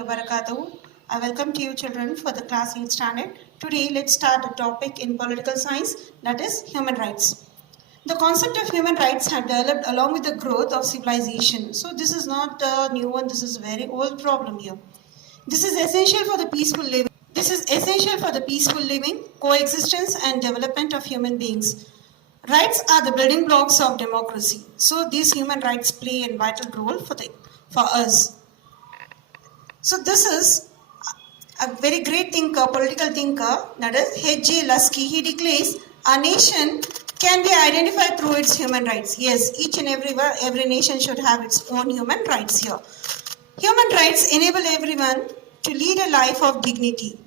wa barakatuh. I welcome to you children for the class 8 standard. Today let's start a topic in political science, that is human rights. The concept of human rights have developed along with the growth of civilization. So this is not a new one, this is a very old problem here. This is essential for the peaceful living. This is essential for the peaceful living, coexistence and development of human beings. Rights are the building blocks of democracy. So these human rights play a vital role for us. So this is a very great thinker, political thinker, that is H.J. Lusky. He declares a nation can be identified through its human rights. Yes, each and every nation should have its own human rights here. Human rights enable everyone to lead a life of dignity.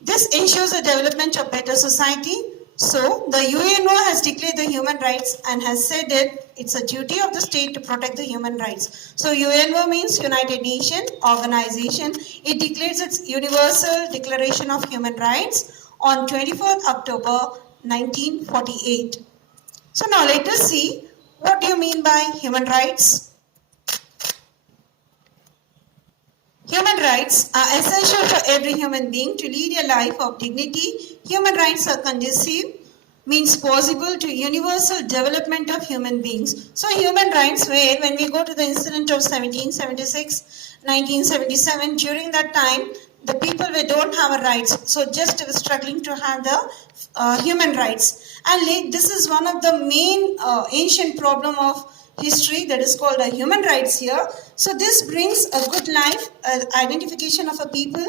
This ensures the development of better society. So, the UNO has declared the human rights and has said that it's a duty of the state to protect the human rights. So, UNO means United Nations Organization. It declares its Universal Declaration of Human Rights on 24th October 1948. So, now let us see what do you mean by human rights. Human rights are essential for every human being to lead a life of dignity. Human rights are conducive, means possible to universal development of human beings. So human rights were, when we go to the incident of 1776, 1977, during that time, the people don't have a rights, so just struggling to have the human rights. And this is one of the main ancient problem of history, that is called a human rights here. So this brings a good life, identification of a people,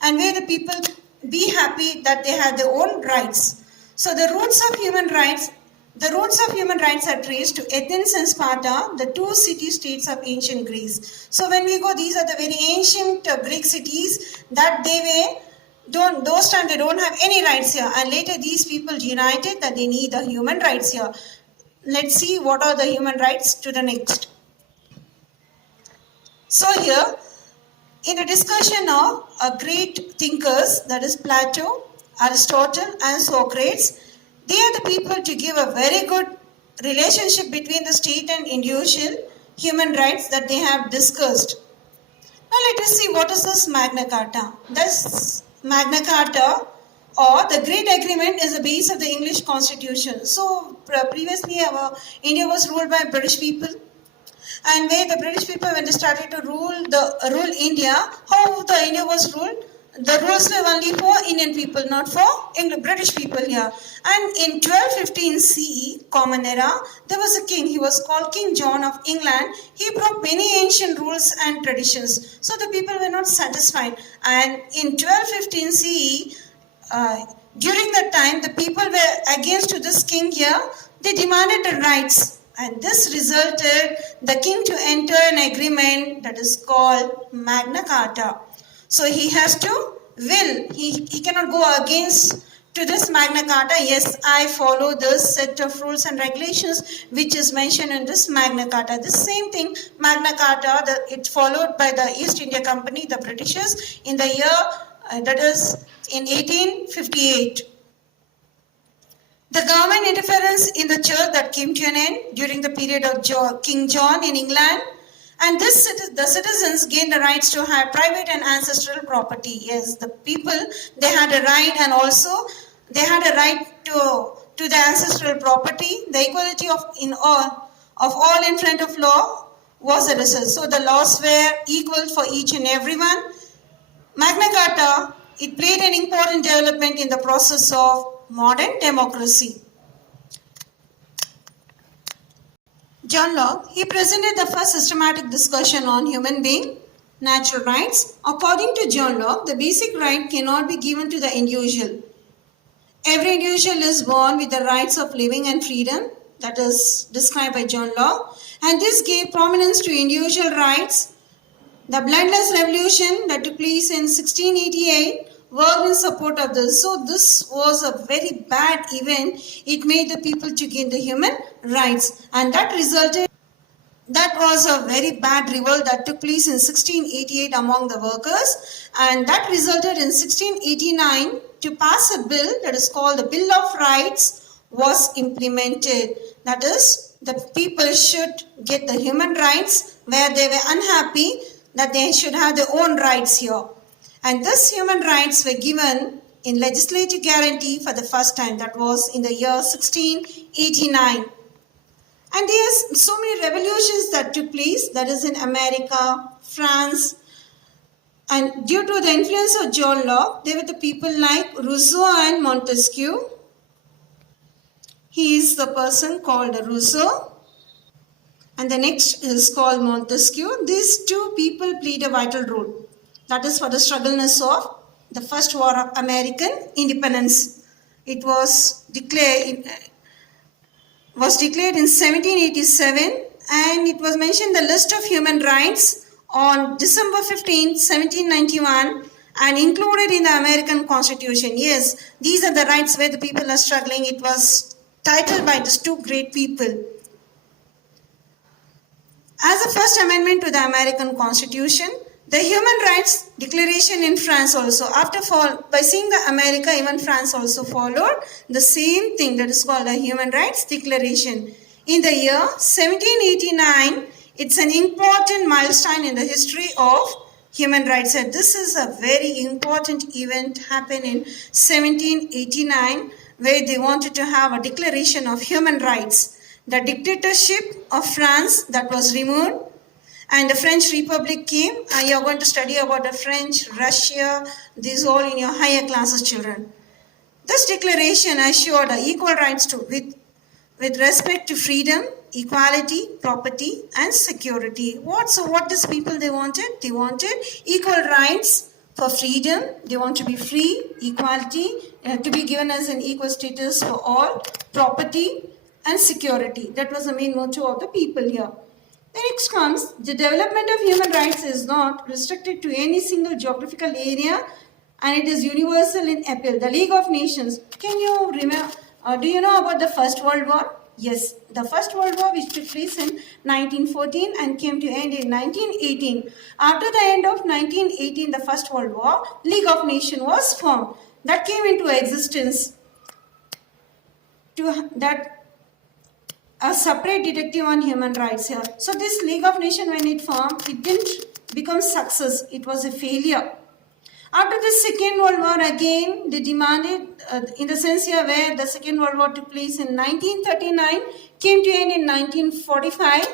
and where the people be happy that they have their own rights. So the roots of human rights are traced to Athens and Sparta, the two city-states of ancient Greece. So when we go, these are the very ancient Greek cities that those times they don't have any rights here, and later these people united that they need the human rights here. Let's see what are the human rights to the next. So here, in the discussion of great thinkers, that is Plato, Aristotle and Socrates, they are the people to give a very good relationship between the state and individual human rights that they have discussed. Now let us see what is this Magna Carta. This Magna Carta or the Great Agreement is the base of the English Constitution. So previously India was ruled by British people, and where the British people, when they started to rule India, how the India was ruled? The rules were only for Indian people, not for British people here. And in 1215 CE, Common Era, there was a king. He was called King John of England. He broke many ancient rules and traditions. So the people were not satisfied. And in 1215 CE, during that time, the people were against to this king here. They demanded the rights, and this resulted the king to enter an agreement that is called Magna Carta. So he has to will. He cannot go against to this Magna Carta. Yes, I follow this set of rules and regulations which is mentioned in this Magna Carta. The same thing, Magna Carta, it's followed by the East India Company, the Britishers, in the year that is in 1858. The government interference in the church that came to an end during the period of King John in England, and the citizens gained the rights to have private and ancestral property. Yes, the people, they had a right, and also they had a right to the ancestral property. The equality of all in front of law was a result. So the laws were equal for each and everyone. Magna Carta, it played an important development in the process of modern democracy. John Locke, he presented the first systematic discussion on human being, natural rights. According to John Locke, the basic right cannot be given to the individual. Every individual is born with the rights of living and freedom, that is described by John Locke, and this gave prominence to individual rights. The bloodless revolution that took place in 1688 worked in support of this. So this was a very bad event. It made the people to gain the human rights, and that was a very bad revolt that took place in 1688 among the workers, and that resulted in 1689 to pass a bill that is called the Bill of Rights was implemented. That is, the people should get the human rights where they were unhappy. that they should have their own rights here. And these human rights were given in legislative guarantee for the first time. That was in the year 1689. And there's so many revolutions that took place, that is in America, France, and due to the influence of John Locke, there were the people like Rousseau and Montesquieu. He is the person called Rousseau. And the next is called Montesquieu. These two people played a vital role. That is for the struggleness of the first war of American independence. It was declared in 1787, and it was mentioned in the list of human rights on December 15, 1791, and included in the American Constitution. Yes, these are the rights where the people are struggling. It was titled by these two great people. As a first amendment to the American Constitution, the Human Rights Declaration in France also, by seeing the America, even France also followed the same thing, that is called the Human Rights Declaration. In the year 1789, it's an important milestone in the history of human rights. And this is a very important event happened in 1789, where they wanted to have a declaration of human rights. The dictatorship of France that was removed, and the French Republic came. You are going to study about the French, Russia, these all in your higher classes, children. This declaration assured equal rights with respect to freedom, equality, property, and security. What these people they wanted? They wanted equal rights for freedom. They want to be free, equality, to be given as an equal status for all, property, and security. That was the main motto of the people here. The next comes, the development of human rights is not restricted to any single geographical area, and it is universal in appeal. The League of Nations. Can you remember, do you know about the First World War? Yes, the First World War, which took place in 1914 and came to end in 1918. After the end of 1918, the First World War, League of Nations was formed. That came into existence a separate directive on human rights here. So this League of Nations, when it formed, it didn't become success. It was a failure. After the Second World War, again, they demanded, in the sense here where the Second World War took place in 1939, came to end in 1945,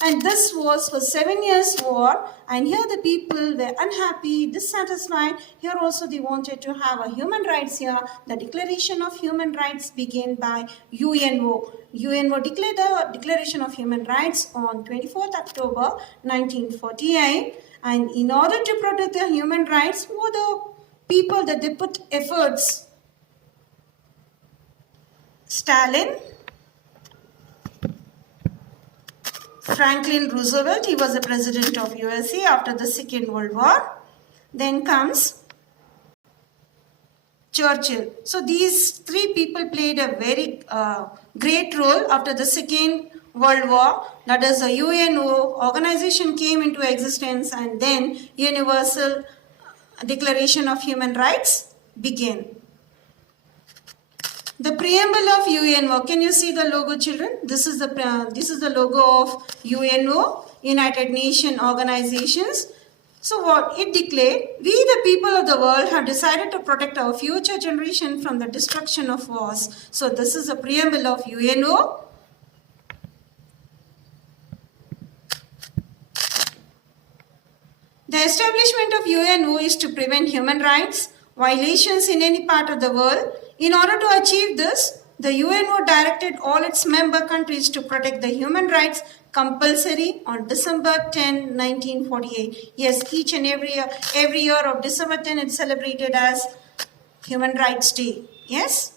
and this was for 7 years war, and here the people were unhappy, dissatisfied. Here also they wanted to have a human rights here. The Declaration of Human Rights began by UNO. UNO declared the Declaration of Human Rights on 24th October 1948. And in order to protect the human rights, who were the people that they put efforts? Stalin, Franklin Roosevelt, he was the president of USA after the Second World War. Then comes Churchill. So these three people played a very great role after the Second World War. That is, the UNO organization came into existence, and then Universal Declaration of Human Rights began. The preamble of UNO. Can you see the logo, children? This is the logo of UNO, United Nations Organizations. So what it declared, we the people of the world have decided to protect our future generation from the destruction of wars. So this is the preamble of UNO. The establishment of UNO is to prevent human rights violations in any part of the world. In order to achieve this, the UNO directed all its member countries to protect the human rights compulsory on December 10, 1948. Yes, each and every year of December 10 is celebrated as Human Rights Day. Yes?